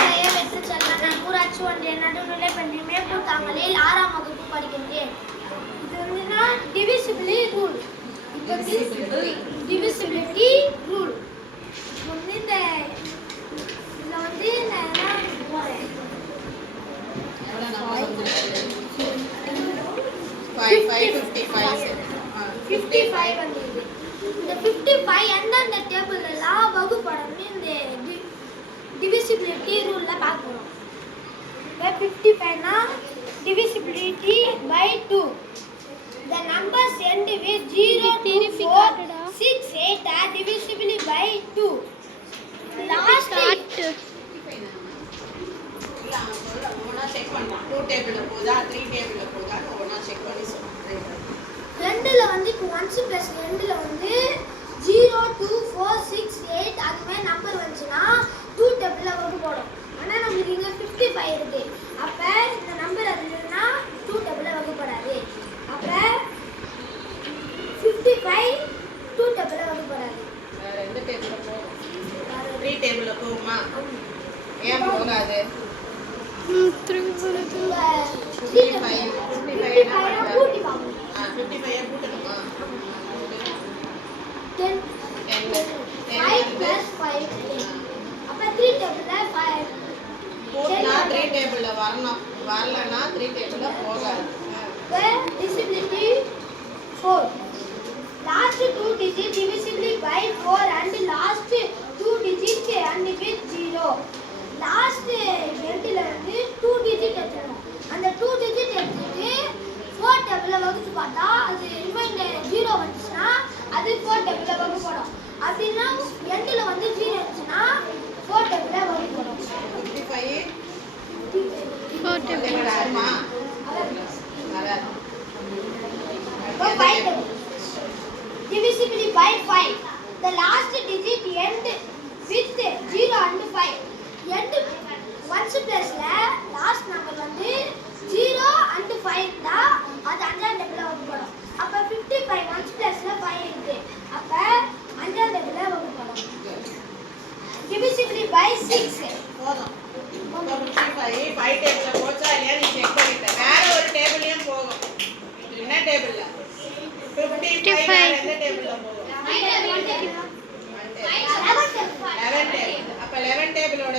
பெயர் வெற்றி செல்வன். நான் ஊராட்சி ஒன்றிய நடுநிலைப்பள்ளி மேற்கூத்தாங்கலில் 6ஆம் வகுப்பு படிக்கின்றேன். இது வந்துன்னா டிவிசிபிலிட்டி ரூல். இப்போ டிவிசிபிலிட்டி ரூல் வந்து இதில் வந்து நான் என்ன போகிறேன் 55 வந்தது. இந்த 55 எந்தெந்த டேபிள்லாம் வகுப்படம்னு இந்த divisibility rule la paakurom. 55 na divisibility by 2. The numbers end with 0, 2, 4, 6, 8 are divisible by 2. Last check பண்ணா 2 டேபிள்ல போதா 3 டேபிள்ல போதா ஒண்ணா செக் பண்ணி சொல்றேன். ரெண்டுல வந்து இப்போ 1 plus 2ல வந்து 0, 2, 4, 6, 8 அது மாதிரி நம்பர் வந்துச்சுன்னா 2 டேபிள்ல வகு போடும். ஆனா நமக்கு இங்க 55 இருக்கு. அப்ப இந்த நம்பர் அதுலனா 2 டேபிள்ல வகுப்படாது. அப்ப 55 2 டேபிள்ல வகுப்படாது. வேற எந்த டேபிள்ல போகும்? 3 டேபிள்ல போகுமா? ஏன் போகாது? 3 போகுது. 55 கூட்டி பாப்போம். 55 கூட்டணுமா? 10 5 plus 5 அப்ப 3 டேபிள்ல 5 போனா 3 டேபிள்ல வரலனா 3 டேபிள்ல போகாது. divisibility 4. Last 2 digit divisible by 4 and last 2 digit and with 0. Last எண்ட்ல வந்து 2 digit எடுக்கணும். அந்த 2 digit எடுத்துட்டு 4 டேபிள்ல வகுத்து பார்த்தா அது ரிமைண்டர் 0 வந்துச்சுனா அது 4 டேபிள்ல வகுப்படும். அப்படினா எண்ட்ல வந்து 0 இருந்துச்சுனா 4 டேபிள்ல வகுப்படும். 55 4 டேபிள்ல வருமா? வராது. இப்போ 5 divisible by 5. The last digit end with 0 and 5. End 1 plus ல last number வந்து 0 and 5 தான் அது அஞ்சாம் டேபிள்ல வகுப்படும். அப்ப 55 1 plus ல 5 இருக்கு. அப்ப அஞ்சாம் டேபிள்ல வகுப்படும். divisible by 6 போதும். 55 5 டேபிள்ல போச்சா இல்லையா நீ செக் பண்ணிட்ட. வேற ஒரு டேபிளையும் போகும். என்ன டேபிள்ல? 55 வேற எந்த டேபிள்ல போகும்? 11 டேபிள். அப்ப 11 டேபிளோட